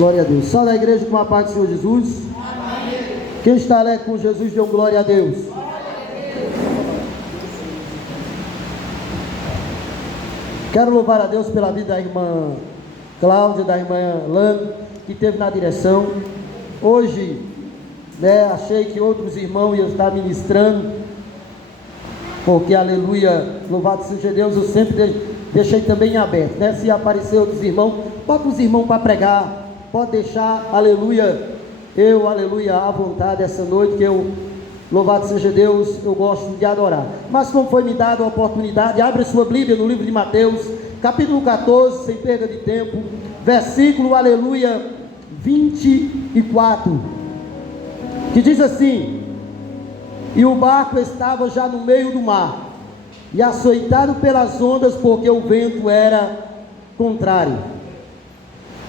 Glória a Deus. Salve a igreja com a paz do Senhor Jesus. Amém. Quem está alegre com Jesus, dê um glória a Deus. Quero louvar a Deus pela vida da irmã Cláudia, da irmã Lana, que esteve na direção. Hoje, achei que outros irmãos iam estar ministrando, porque, aleluia, louvado seja Deus, eu sempre deixei também aberto, se aparecer outros irmãos, bota os irmãos para pregar, pode deixar, aleluia, à vontade essa noite, que eu, louvado seja Deus, eu gosto de adorar. Mas como foi me dada a oportunidade, abre sua Bíblia no livro de Mateus, capítulo 14, sem perda de tempo, versículo, aleluia, 24, que diz assim: e o barco estava já no meio do mar, e açoitado pelas ondas, porque o vento era contrário.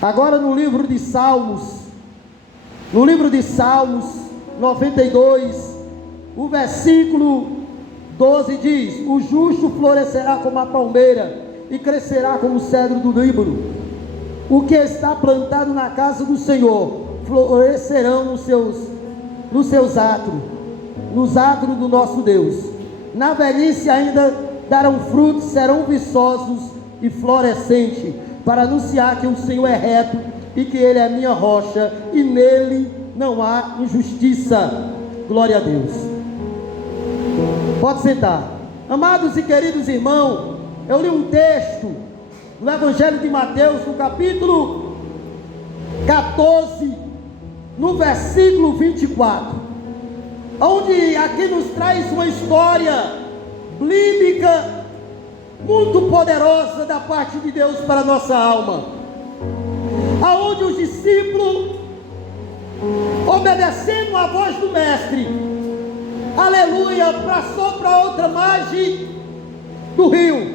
Agora no livro de Salmos 92, o versículo 12 diz: o justo florescerá como a palmeira, e crescerá como o cedro do Líbano. O que está plantado na casa do Senhor florescerão nos seus átrios, nos átrios do nosso Deus. Na velhice ainda darão frutos, serão viçosos e florescentes, para anunciar que o Senhor é reto e que Ele é minha rocha, e nele não há injustiça. Glória a Deus. Pode sentar. Amados e queridos irmãos, eu li um texto no Evangelho de Mateus, no capítulo 14, no versículo 24, onde aqui nos traz uma história bíblica muito poderosa da parte de Deus para a nossa alma, aonde os discípulos, obedecendo a voz do mestre, aleluia, passou para outra margem do rio,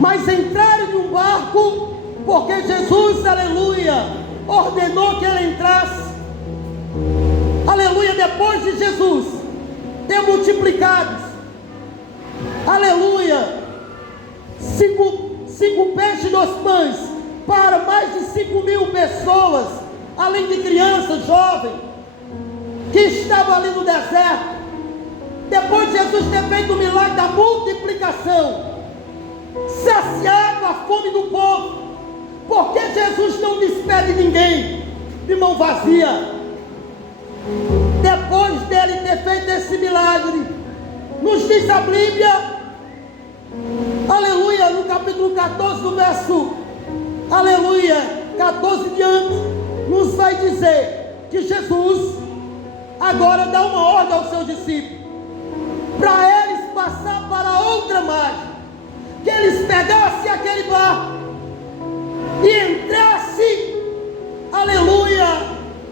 mas entraram em um barco, porque Jesus, aleluia, ordenou que ele entrasse, aleluia, depois de Jesus ter multiplicado, aleluia, cinco peixes e 2 pães, para mais de 5.000 pessoas, além de crianças, jovens, que estavam ali no deserto. Depois de Jesus ter feito o milagre da multiplicação, saciado a fome do povo, porque Jesus não despede ninguém de mão vazia. Depois dele ter feito esse milagre, nos diz a Bíblia, aleluia, no capítulo 14, no verso, aleluia, 14 diante, nos vai dizer que Jesus agora dá uma ordem aos seus discípulos, para eles passar para outra margem, que eles pegassem aquele barco e entrassem, aleluia,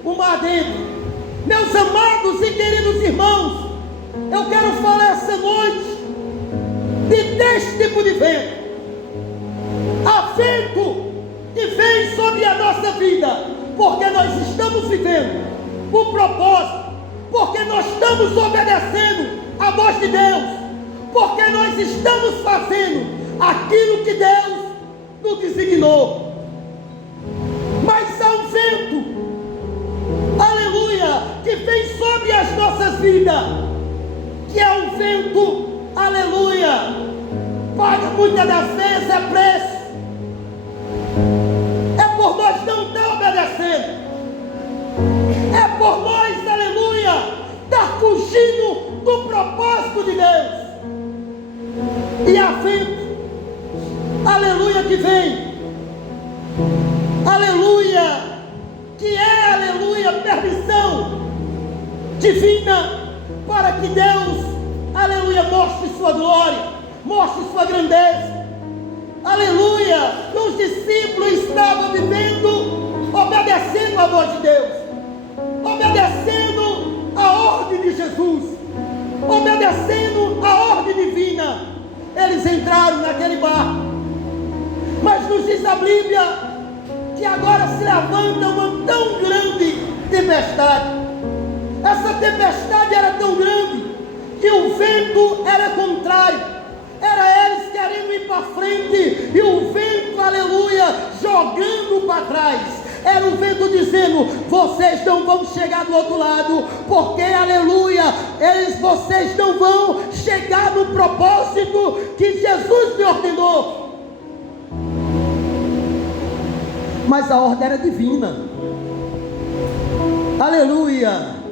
o mar dentro. Meus amados e queridos irmãos, eu quero falar essa noite de 3 tipos de vento. Há vento que vem sobre a nossa vida, porque nós estamos vivendo o propósito, porque nós estamos obedecendo a voz de Deus, porque nós estamos fazendo aquilo que Deus nos designou. Mas há um vento, aleluia, que vem sobre as nossas vidas, que é um vento, aleluia, paga muitas das vezes é preço, é por nós não estar obedecendo, é por nós, aleluia, estar fugindo do propósito de Deus. E há vento, aleluia, que vem, aleluia, que é, aleluia, permissão divina, para que Deus, aleluia, mostre sua glória, mostre sua grandeza, aleluia. Os discípulos estavam vivendo, obedecendo a voz de Deus, obedecendo a ordem de Jesus, obedecendo a ordem divina. Eles entraram naquele barco, mas nos diz a Bíblia que agora se levanta uma tão grande tempestade. Essa tempestade era tão grande que o vento era contrário, era eles querendo ir para frente e o vento, aleluia, jogando para trás. era o vento dizendo: vocês não vão chegar do outro lado, porque, aleluia, vocês não vão chegar no propósito que Jesus me ordenou. Mas a ordem era divina, aleluia.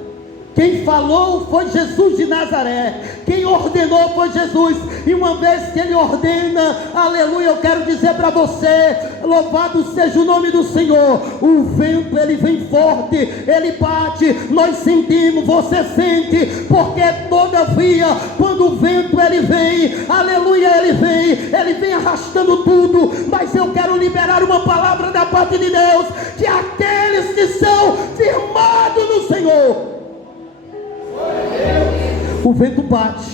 Quem falou foi Jesus de Nazaré, quem ordenou foi Jesus, e uma vez que Ele ordena, aleluia, eu quero dizer para você, louvado seja o nome do Senhor, o vento ele vem forte, ele bate, nós sentimos, você sente, porque todavia, quando o vento ele vem, aleluia, ele vem arrastando tudo, mas eu quero liberar uma palavra da parte de Deus, que aqueles que são firmados no Senhor, o vento bate,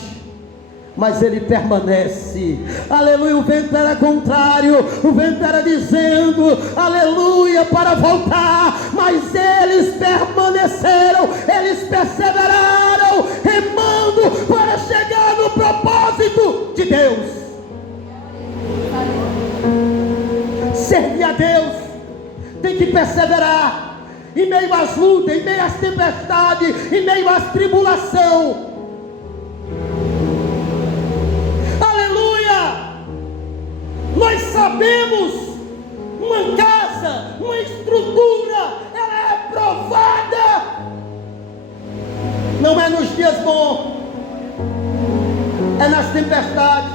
mas ele permanece, aleluia. O vento era contrário, o vento era dizendo, aleluia, para voltar, mas eles permaneceram, eles perseveraram, remando para chegar no propósito de Deus. Servir a Deus tem que perseverar, em meio às lutas, em meio às tempestades, em meio às tribulações. Aleluia! Nós sabemos, uma casa, uma estrutura, ela é provada. Não é nos dias bons, é nas tempestades,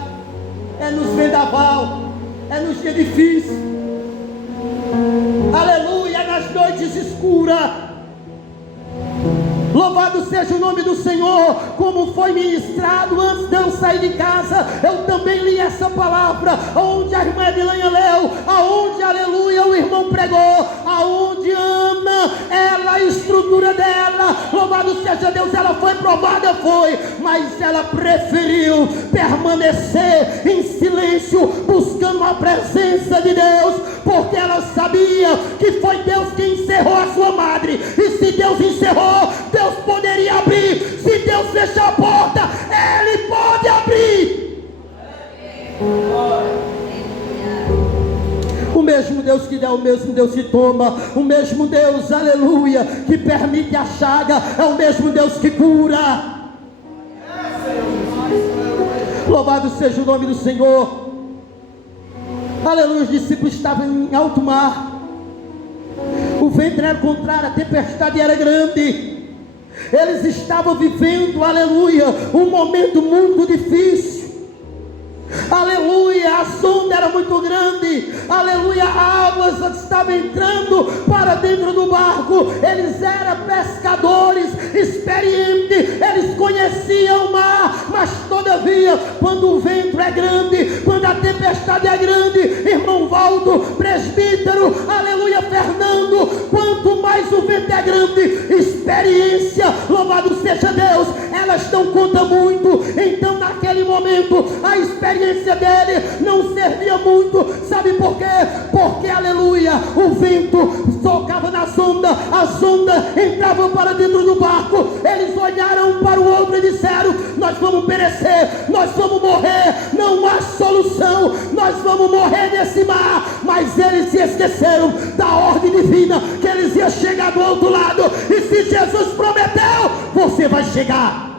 é nos vendaval, é nos dias difíceis. Aleluia, nas noites escuras. Louvado seja o nome do Senhor. Como foi ministrado antes de eu sair de casa, eu também li essa palavra, onde a irmã Edilanha leu, aonde, aleluia, o irmão pregou, aonde Ana, ela, a estrutura dela, louvado seja Deus, ela foi provada, foi, mas ela preferiu permanecer em silêncio, buscando a presença de Deus, porque ela sabia que foi Deus que encerrou a sua madre, e se Deus encerrou, Deus poderia abrir. Se Deus fechar a porta, Ele pode abrir. O mesmo Deus que dá, o mesmo Deus que toma, o mesmo Deus, aleluia, que permite a chaga, é o mesmo Deus que cura. Louvado seja o nome do Senhor. Aleluia. Os discípulos estavam em alto mar, o vento era contrário, a tempestade era grande. Eles estavam vivendo, aleluia, um momento muito difícil. Aleluia, a sonda era muito grande, aleluia, a água estava entrando para dentro do barco. Eles eram pescadores experientes, eles conheciam o mar, mas todavia, quando o vento é grande, quando a tempestade é grande, irmão Valdo, presbítero, aleluia, Fernando, quanto mais o vento é grande, experiência, louvado seja Deus, elas não contam muito. Então naquele momento, a experiência dele não servia muito. Sabe por quê? Porque, aleluia, o vento tocava na sonda, a sonda entrava para dentro do barco. Eles olharam um para o outro e disseram: nós vamos perecer, nós vamos morrer, não há solução, nós vamos morrer nesse mar. Mas eles se esqueceram da ordem divina, que eles iam chegar do outro lado, e se Jesus prometeu, você vai chegar.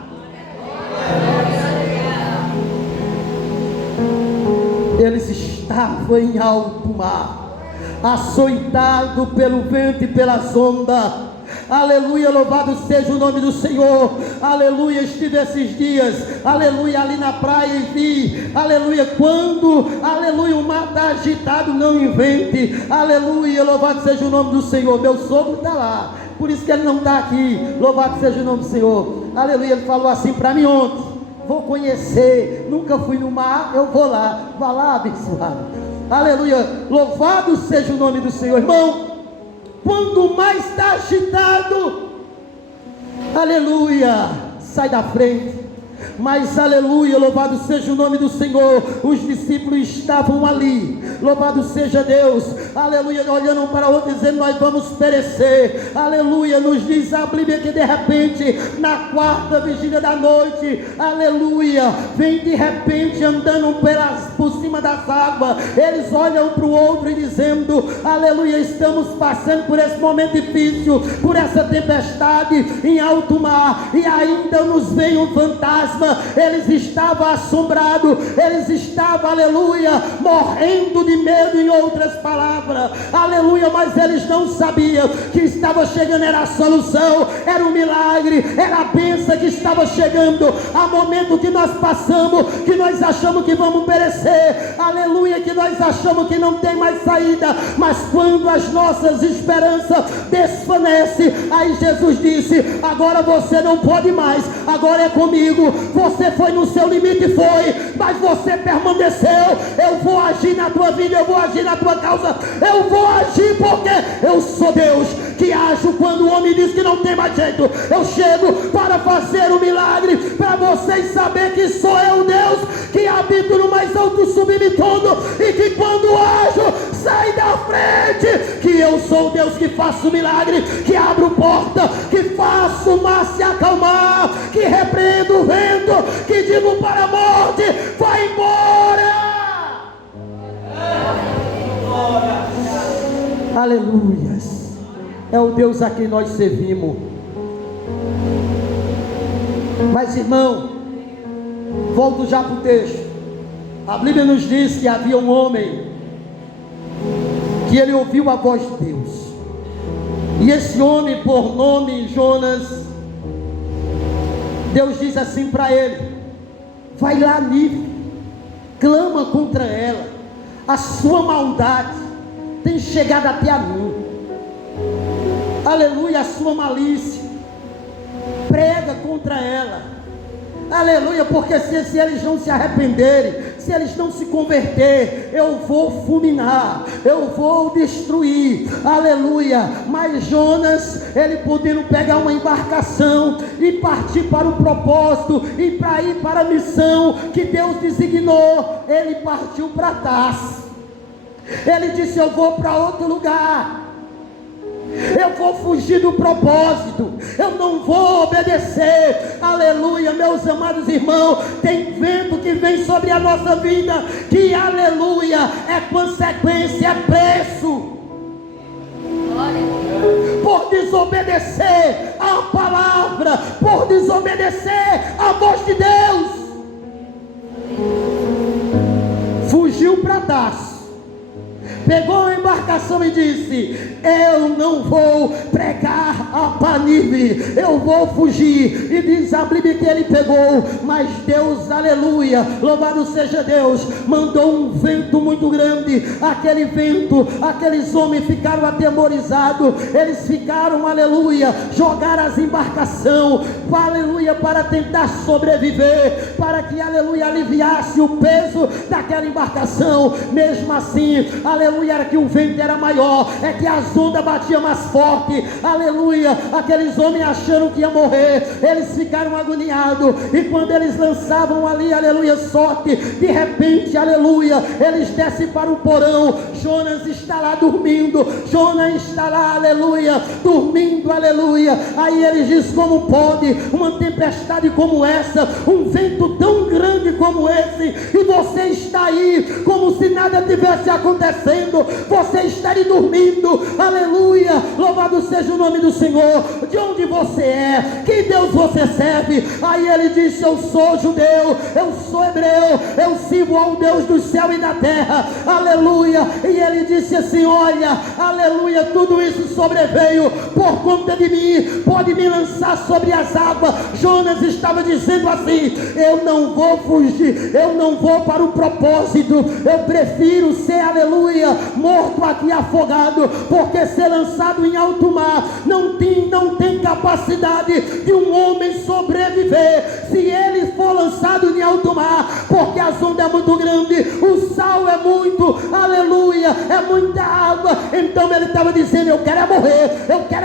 Eles estavam em alto mar, açoitado pelo vento e pela onda. Aleluia, louvado seja o nome do Senhor. Aleluia, estive esses dias, aleluia, ali na praia e vi, aleluia, quando, aleluia, o mar está agitado, não invente. Aleluia, louvado seja o nome do Senhor. Meu sogro está lá, por isso que ele não está aqui. Louvado seja o nome do Senhor. Aleluia, ele falou assim para mim ontem: vou conhecer, nunca fui no mar, eu vou lá. Vá lá, abençoado. Aleluia, louvado seja o nome do Senhor. Irmão, quando mais está agitado, aleluia, sai da frente, Mas aleluia, louvado seja o nome do Senhor. Os discípulos estavam ali, louvado seja Deus, aleluia, olhando um para o outro, dizendo: nós vamos perecer. Aleluia, nos diz a Bíblia que de repente, na quarta vigília da noite, aleluia, vem de repente andando por cima das águas. Eles olham para o outro e dizendo: aleluia, estamos passando por esse momento difícil, por essa tempestade em alto mar, e ainda nos vem um fantasma. Eles estavam assombrados, eles estavam, aleluia, morrendo de medo, em outras palavras, aleluia, mas eles não sabiam que estava chegando, era a solução, era um milagre, era a bênção que estava chegando. Há momento que nós passamos, que nós achamos que vamos perecer, aleluia, que nós achamos que não tem mais saída, mas quando as nossas esperanças desvanecem, aí Jesus disse: agora você não pode mais, agora é comigo. Você foi no seu limite, foi, mas você permaneceu. Eu vou agir na tua vida, eu vou agir na tua causa, eu vou agir porque eu sou Deus que ajo quando o homem diz que não tem mais jeito. Eu chego para fazer um milagre, para vocês saberem que sou eu Deus que habito no mais alto sublime todo, e que quando ajo, sai da frente, que eu sou Deus que faço milagre, que abro porta, que faço o mar se acalmar, que repreendo o vento, que digo para a morte: vai embora. Aleluias. É o Deus a quem nós servimos. Mas, irmão, volto já para o texto. A Bíblia nos diz que havia um homem que ele ouviu a voz de Deus, e esse homem, por nome Jonas, Deus diz assim para ele: vai lá, Nínive, clama contra ela, a sua maldade tem chegado até a mim. Aleluia, a sua malícia, prega contra ela, aleluia, porque se eles não se arrependerem, se eles não se converter, eu vou fulminar, eu vou destruir, aleluia. Mas Jonas, ele podendo pegar uma embarcação e partir para o propósito, e para ir para a missão que Deus designou, ele partiu para Tarso. Ele disse: eu vou para outro lugar, eu vou fugir do propósito, eu não vou obedecer. Aleluia, meus amados irmãos, tem vento que vem sobre a nossa vida, que aleluia, é consequência, é preço, por desobedecer a palavra, por desobedecer a voz de Deus. Fugiu para Tarso, pegou a embarcação e disse: eu não vou pregar a Nínive, eu vou fugir. E diz a Bíblia que ele pegou, mas Deus, aleluia, louvado seja Deus, mandou um vento muito grande. Aquele vento, aqueles homens ficaram atemorizados, eles ficaram, aleluia, jogaram as embarcações, aleluia, para tentar sobreviver, para que, aleluia, aliviasse o peso daquela embarcação. Mesmo assim, aleluia, era que o vento era maior, é que as ondas batiam mais forte, aleluia. Aqueles homens acharam que ia morrer, eles ficaram agoniados, e quando eles lançavam ali, aleluia, sorte, de repente, aleluia, eles descem para o porão. Jonas está lá dormindo, Jonas está lá, aleluia, dormindo, aleluia. Aí eles dizem: como pode uma tempestade como essa, um vento tão grande como esse, e você está aí como se nada tivesse acontecendo, você está aí dormindo, aleluia, louvado seja o nome do Senhor. De onde você é? Que Deus você serve? Aí ele disse: eu sou judeu, eu sou hebreu, eu sirvo ao Deus do céu e da terra, aleluia. E ele disse assim: olha, aleluia, tudo isso sobreveio por conta de mim, pode me lançar sobre as águas. Jonas estava dizendo assim: eu não vou fugir, eu não vou para o propósito, eu prefiro ser, aleluia, morto aqui afogado, porque ser lançado em alto mar não tem capacidade de um homem sobreviver. Se ele for for lançado em alto mar, porque as ondas é muito grande, o sal é muito, aleluia, é muita água. Então ele estava dizendo: eu quero é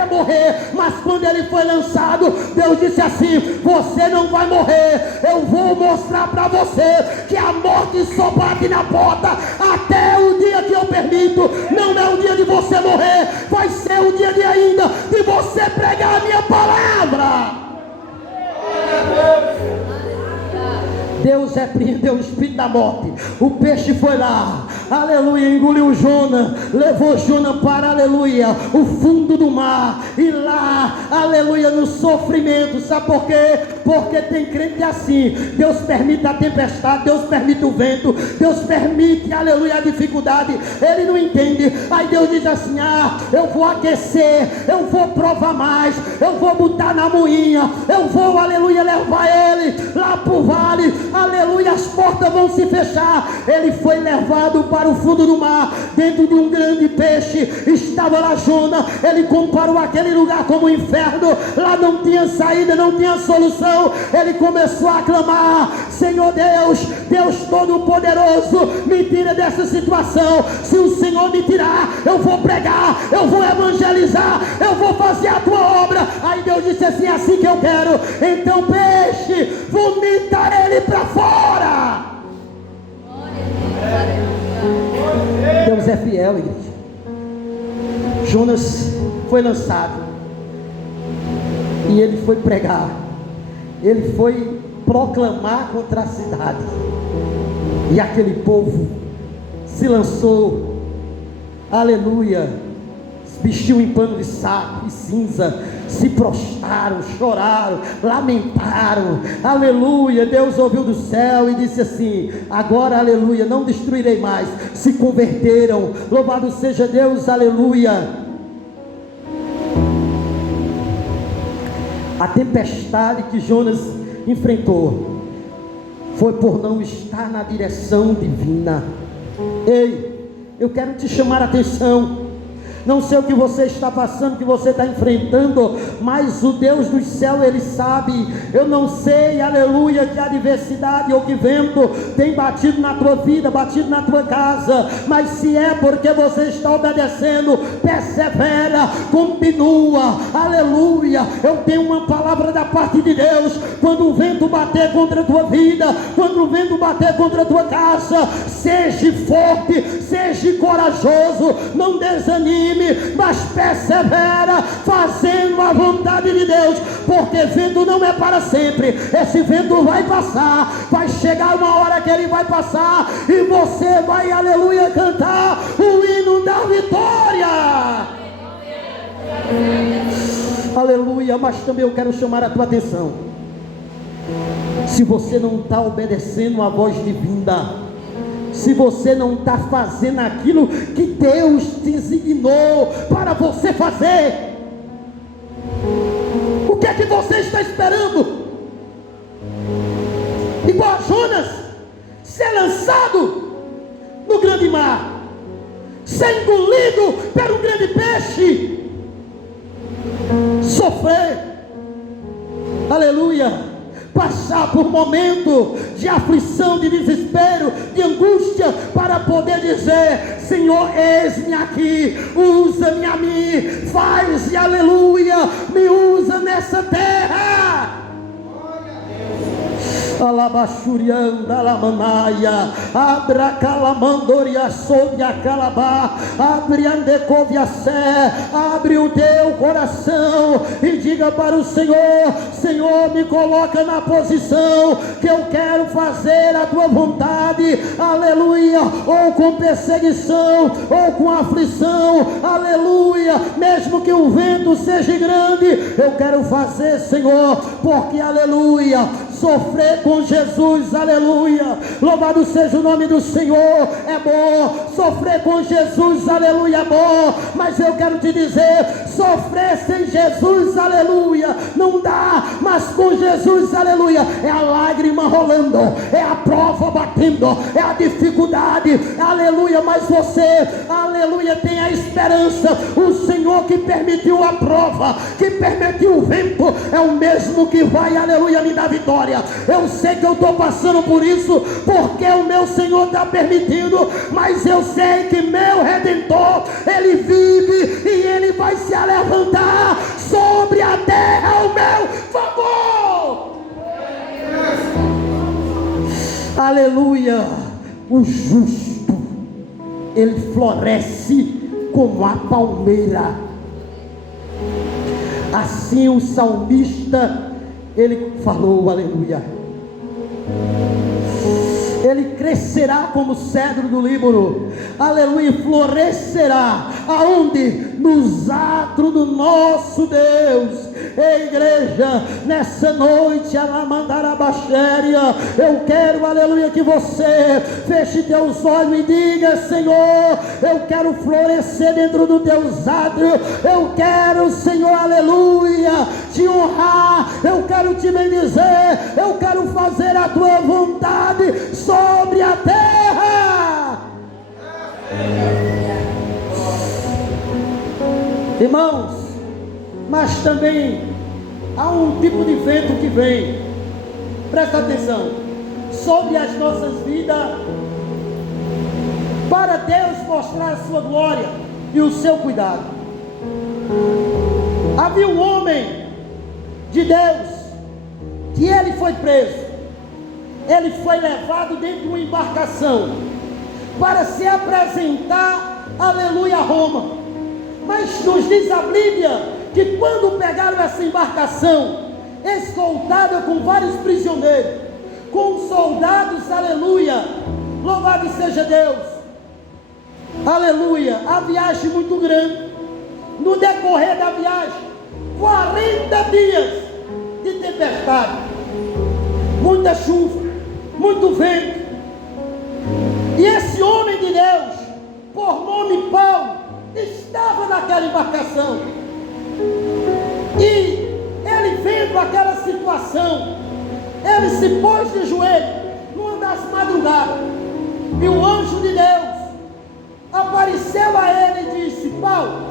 morrer. Mas quando ele foi lançado, Deus disse assim: você não vai morrer, eu vou mostrar para você que a morte só bate na porta até o dia que eu permito. Não é o dia de você morrer, vai ser o dia de ainda de você pregar a minha palavra. Deus repreendeu o espírito da morte. O peixe foi lá, aleluia, engoliu Jonas, levou Jonas para, aleluia, o fundo do mar. E lá, aleluia, no sofrimento. Sabe por quê? Porque tem crente assim: Deus permite a tempestade, Deus permite o vento, Deus permite, aleluia, a dificuldade. Ele não entende. Aí Deus diz assim: eu vou aquecer, eu vou provar mais, eu vou botar na moinha, eu vou, aleluia, levar ele lá para o vale, aleluia, as portas vão se fechar. Ele foi levado para o fundo do mar, dentro de um grande peixe. Estava lá Jonas. Ele comparou aquele lugar como um inferno. Lá não tinha saída, não tinha solução. Ele começou a clamar: Senhor Deus, Deus Todo-Poderoso, me tira dessa situação. Se o Senhor me tirar, eu vou pregar, eu vou evangelizar, eu vou fazer a tua obra. Aí Deus disse assim: é assim que eu quero. Então, peixe, vomita ele para fora. Deus é fiel, igreja. Jonas foi lançado e ele foi pregar, ele foi proclamar contra a cidade. E aquele povo se lançou, aleluia, vestiu em pano de saco e cinza, se prostraram, choraram, lamentaram, aleluia. Deus ouviu do céu e disse assim: agora, aleluia, não destruirei mais. Se converteram, louvado seja Deus, aleluia. A tempestade que Jonas enfrentou foi por não estar na direção divina. Ei, eu quero te chamar a atenção. Não sei o que você está passando, o que você está enfrentando, mas o Deus do céu, Ele sabe. Eu não sei, aleluia, que adversidade ou que vento tem batido na tua vida, batido na tua casa, mas se é porque você está obedecendo, persevera, continua, aleluia. Eu tenho uma palavra da parte de Deus: quando o vento bater contra a tua vida, quando o vento bater contra a tua casa, seja forte, seja corajoso, não desanime, mas persevera fazendo a vontade de Deus, porque vento não é para sempre. Esse vento vai passar, vai chegar uma hora que ele vai passar e você vai, aleluia, cantar o hino da vitória. Aleluia. Mas também eu quero chamar a tua atenção: se você não está obedecendo a voz divina, se você não está fazendo aquilo que Deus te designou para você fazer, o que é que você está esperando? Igual a Jonas, ser lançado no grande mar, ser engolido por um grande peixe, sofrer, aleluia, passar por momento de aflição, de desespero, de angústia, para poder dizer: Senhor, eis-me aqui, usa-me a mim, faz, aleluia, me usa nessa terra. Alabachurianda alamanaia, abra calamandoria sob a calabá, abre andecovia sé, abre o teu coração e diga para o Senhor: Senhor, me coloca na posição que eu quero fazer a tua vontade, aleluia, ou com perseguição, ou com aflição, aleluia, mesmo que o vento seja grande, eu quero fazer, Senhor, porque, aleluia, sofrer com Jesus, aleluia, louvado seja o nome do Senhor, é bom. Sofrer com Jesus, aleluia, é bom. Mas eu quero te dizer: sofrer sem Jesus, aleluia, não dá. Mas com Jesus, aleluia, é a lágrima rolando, é a prova batendo, é a dificuldade, aleluia. Mas você, aleluia, tem a esperança. O Senhor que permitiu a prova, que permitiu o vento, é o mesmo que vai, aleluia, me dar vitória. glória. Eu sei que eu estou passando por isso, porque o meu Senhor está permitindo, mas eu sei que meu Redentor, Ele vive e Ele vai se levantar sobre a terra ao meu favor. Aleluia. O justo, ele floresce como a palmeira. Assim o salmista, ele falou, aleluia. Ele crescerá como cedro do Líbano, aleluia, florescerá, aonde? Nos atos do nosso Deus. Ei, igreja, nessa noite, Alamandarabachéria, eu quero, aleluia, que você feche teus olhos e diga: Senhor, eu quero florescer dentro dos teus átrios, eu quero, Senhor, aleluia, te honrar, eu quero te bendizer, eu quero fazer a tua vontade sobre a terra. Irmãos, mas também há um tipo de vento que vem, presta atenção, sobre as nossas vidas, para Deus mostrar a sua glória e o seu cuidado. Havia um homem de Deus, que ele foi preso, ele foi levado dentro de uma embarcação, para se apresentar, aleluia, a Roma. Mas nos diz a Bíblia, que quando pegaram essa embarcação, escoltada com vários prisioneiros, com soldados, aleluia, louvado seja Deus, aleluia, a viagem muito grande, no decorrer da viagem, 40 dias de tempestade, muita chuva, muito vento, e esse homem de Deus, por nome Paulo, estava naquela embarcação, e ele vendo aquela situação, ele se pôs de joelho numa das madrugadas, e o anjo de Deus apareceu a ele e disse: Paulo,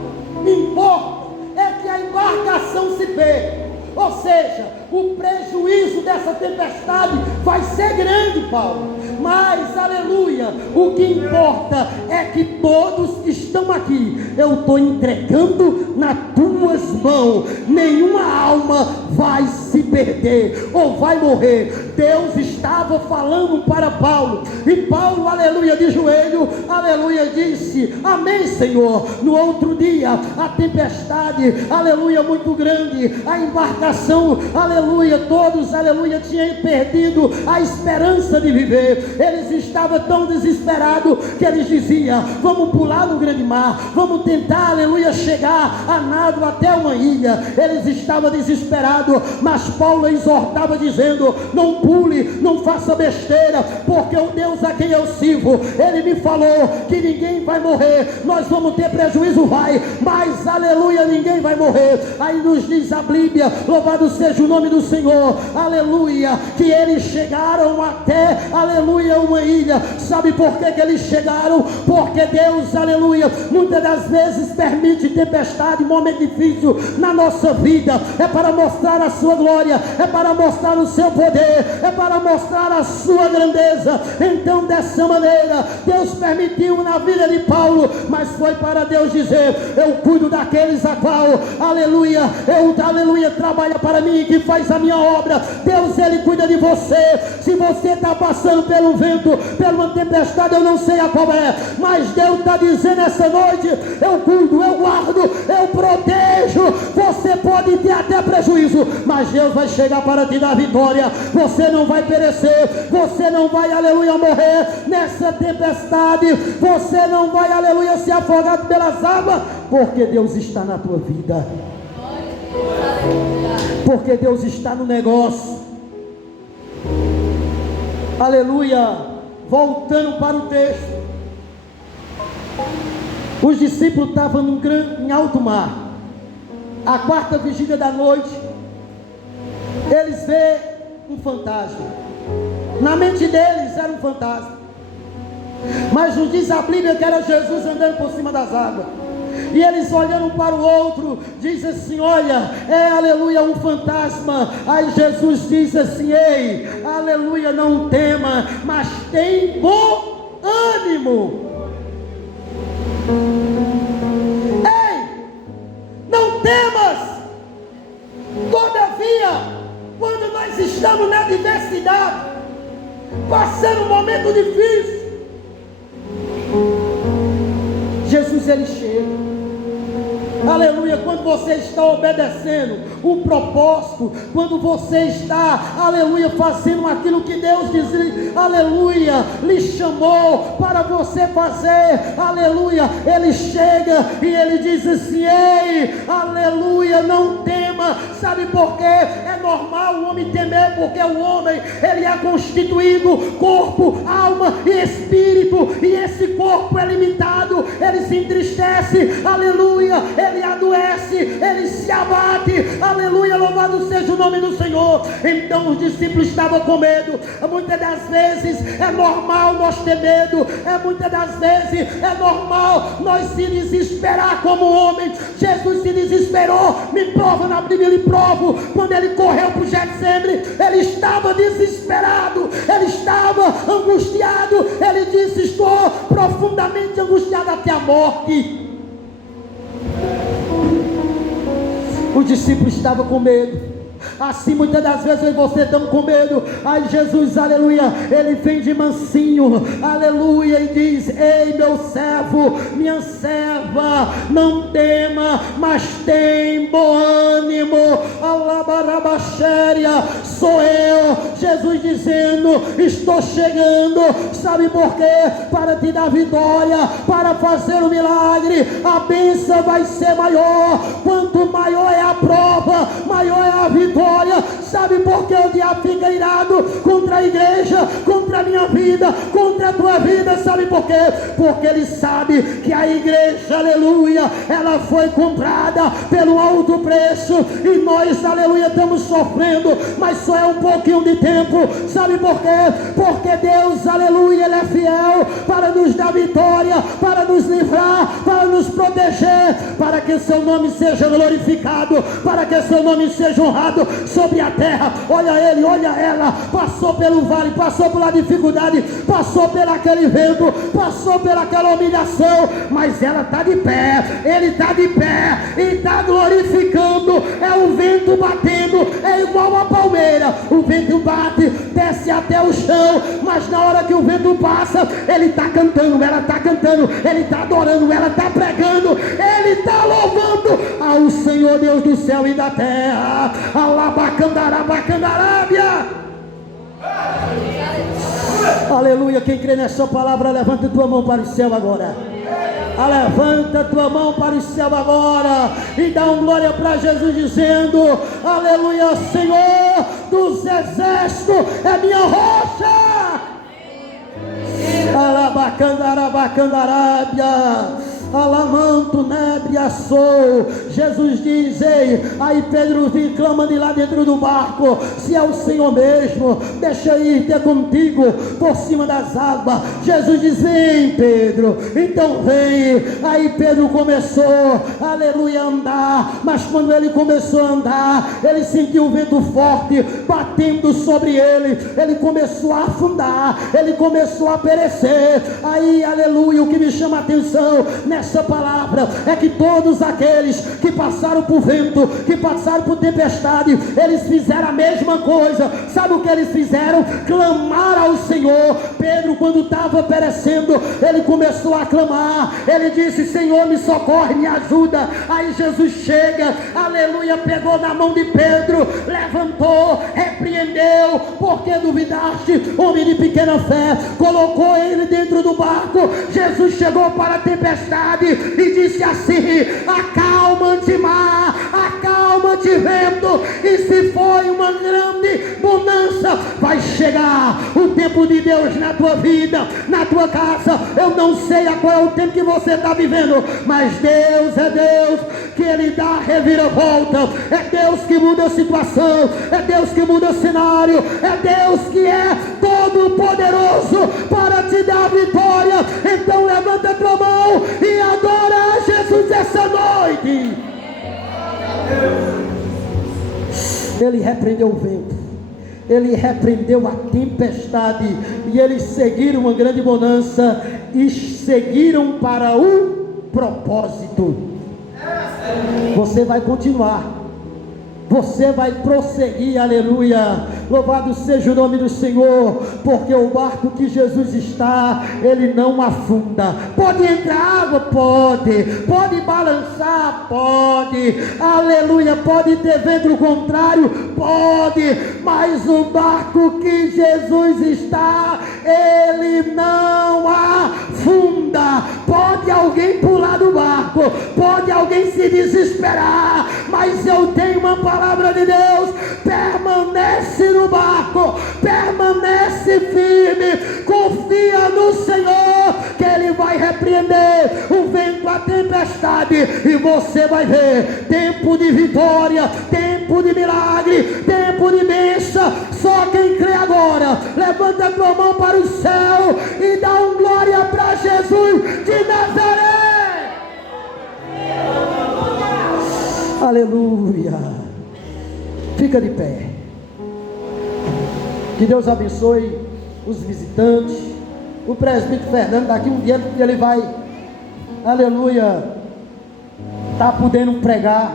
importa é que a embarcação se perca, ou seja, o prejuízo dessa tempestade vai ser grande, Paulo, mas aleluia, o que importa é que todos que estão aqui, eu estou entregando nas tuas mãos, nenhuma alma vai se perder ou vai morrer. Deus estava falando para Paulo, e Paulo, aleluia, de joelho, aleluia, disse: amém, Senhor. No outro dia, a tempestade, aleluia, muito grande, a embarcação, aleluia, todos, aleluia, tinham perdido a esperança de viver. Eles estavam tão desesperados que eles diziam: vamos pular no grande mar, vamos tentar, aleluia, chegar a nado até uma ilha. Eles estavam desesperados, mas Paulo exortava dizendo: não pule, não faça besteira, porque o Deus a quem eu sirvo, Ele me falou que ninguém vai morrer. Nós vamos ter prejuízo, vai, mas aleluia, ninguém vai morrer. Aí nos diz a Bíblia, louvado seja o nome do Senhor, aleluia, que eles chegaram até, aleluia, uma ilha. Sabe por que eles chegaram? Porque Deus, aleluia, muitas das vezes permite tempestade, momento difícil na nossa vida, é para mostrar a sua glória, é para mostrar o seu poder, é para mostrar a sua grandeza. Então, dessa maneira, Deus permitiu na vida de Paulo, mas foi para Deus dizer: eu cuido daqueles a qual, aleluia, aleluia, trabalha para mim, que faz a minha obra. Deus, Ele cuida de você. Se você está passando pelo vento, pela uma tempestade, eu não sei a qual é, mas Deus está dizendo essa noite: eu cuido, eu guardo, eu protejo. Você pode ter até prejuízo, mas Deus vai chegar para te dar vitória. Você não vai perecer, você não vai, aleluia, morrer nessa tempestade, você não vai, aleluia, ser afogado pelas águas, porque Deus está na tua vida, porque Deus está no negócio. Aleluia. Voltando para o texto, os discípulos estavam em alto mar, a quarta vigília da noite. Eles vê um fantasma, na mente deles era um fantasma, mas nos diz a Bíblia que era Jesus andando por cima das águas. E eles olhando para o outro, diz assim: olha, aleluia, um fantasma. Aí Jesus diz assim: ei, aleluia, não tema, mas tem bom ânimo. Ei, não temas. Todavia, quando nós estamos na adversidade, passando um momento difícil, Jesus ele chega. Aleluia, quando você está obedecendo o propósito, quando você está, aleluia, fazendo aquilo que Deus diz, aleluia, lhe chamou para você fazer, aleluia, ele chega e ele diz assim: ei, aleluia, não tema. Sabe por quê? É normal o homem temer, porque o homem, ele é constituído corpo, alma e espírito, e esse corpo é limitado, ele se entristece, aleluia, ele adoece, ele se abate, aleluia, louvado seja o nome do Senhor. Então os discípulos estavam com medo. Muitas das vezes é normal nós ter medo, muitas das vezes é normal nós se desesperar como homem. Jesus se desesperou, me prova na Bíblia, lhe provo, quando ele correu para o Getsemane, ele estava desesperado, ele estava angustiado, ele disse: estou profundamente angustiado até a morte. Os discípulos estavam com medo. Assim muitas das vezes eu e você estamos com medo. Aí Jesus, aleluia, ele vem de mansinho, aleluia, e diz: ei, meu servo, minha serva, não tema, mas tem bom ânimo. Alabarabaxéria, sou eu. Jesus dizendo: estou chegando. Sabe por quê? Para te dar vitória, para fazer o milagre. A bênção vai ser maior. Quanto maior é a prova, maior é a vitória. Sabe por que o diabo fica irado contra a igreja, contra a minha vida, contra a tua vida? Sabe por quê? Porque ele sabe que a igreja, aleluia, ela foi comprada pelo alto preço, e nós, aleluia, estamos sofrendo, mas só é um pouquinho de tempo. Sabe por quê? Porque Deus, aleluia, ele é fiel para nos dar vitória, para nos livrar, para nos proteger, para que seu nome seja glorificado, para que seu nome seja honrado sobre a terra. Olha ele, olha ela, passou pelo vale, passou pela dificuldade, passou pelaquele vento, passou pelaquela humilhação, mas ela está de pé, ele está de pé e está glorificando. É o vento batendo, é igual a palmeira, o vento bate, desce até o chão, mas na hora que o vento passa, ele está cantando, ela está cantando, ele está adorando, ela está pregando, ele está louvando ao Senhor Deus do céu e da terra. Alabacandarábia. Aleluia. Quem crê nessa palavra, levanta tua mão para o céu agora. Levanta tua mão para o céu agora e dá um glória para Jesus, dizendo: aleluia, Senhor dos exércitos é minha rocha. Alabacandarábia. Alamanto nebriaçou. Jesus diz: ei, aí Pedro vem clamando lá dentro do barco: se é o Senhor mesmo, deixa eu ir ter contigo por cima das águas. Jesus diz: vem, Pedro. Então vem. Aí Pedro começou, aleluia, a andar, mas quando ele começou a andar, ele sentiu o vento forte batendo sobre ele, ele começou a afundar, ele começou a perecer. Aí, aleluia, o que me chama a atenção nessa palavra é que todos aqueles que passaram por vento, que passaram por tempestade, eles fizeram a mesma coisa. Sabe o que eles fizeram? Clamar ao Senhor. Pedro, quando estava perecendo, ele começou a clamar, ele disse: Senhor, me socorre, me ajuda. Aí Jesus chega, aleluia, pegou na mão de Pedro, levantou, repreendeu: por que duvidaste, homem de pequena fé? Colocou ele dentro do barco. Jesus chegou para a tempestade e disse assim: acalma-te mar, acalma-te vento. E se foi uma grande bonança, vai chegar o tempo de Deus na tua vida, na tua casa. Eu não sei a qual é o tempo que você está vivendo, mas Deus é Deus que Ele dá a reviravolta, é Deus que muda a situação, é Deus que muda o cenário, é Deus que é todo poderoso para te dar vitória. Então levanta a tua mão e adora a Jesus. Jesus essa noite. Ele repreendeu o vento, ele repreendeu a tempestade, e eles seguiram uma grande bonança e seguiram para o propósito. Você vai continuar, você vai prosseguir, aleluia, louvado seja o nome do Senhor, porque o barco que Jesus está, ele não afunda. Pode entrar água? Pode balançar? Pode, aleluia, pode ter vento contrário? Pode, mas o barco que Jesus está, ele não afunda. Pode alguém pular do barco, pode alguém se desesperar, mas eu tenho uma palavra de Deus: permanece no barco, permanece firme, confia no Senhor, que Ele vai repreender o vento, a tempestade, e você vai ver tempo de vitória, tempo de milagre, tempo de bênção. Só quem crê agora, levanta a tua mão para o céu e dá um glória para Jesus de Nazaré. Aleluia. Fica de pé. Que Deus abençoe os visitantes. O presbítero Fernando, daqui um dia ele vai, aleluia, tá podendo pregar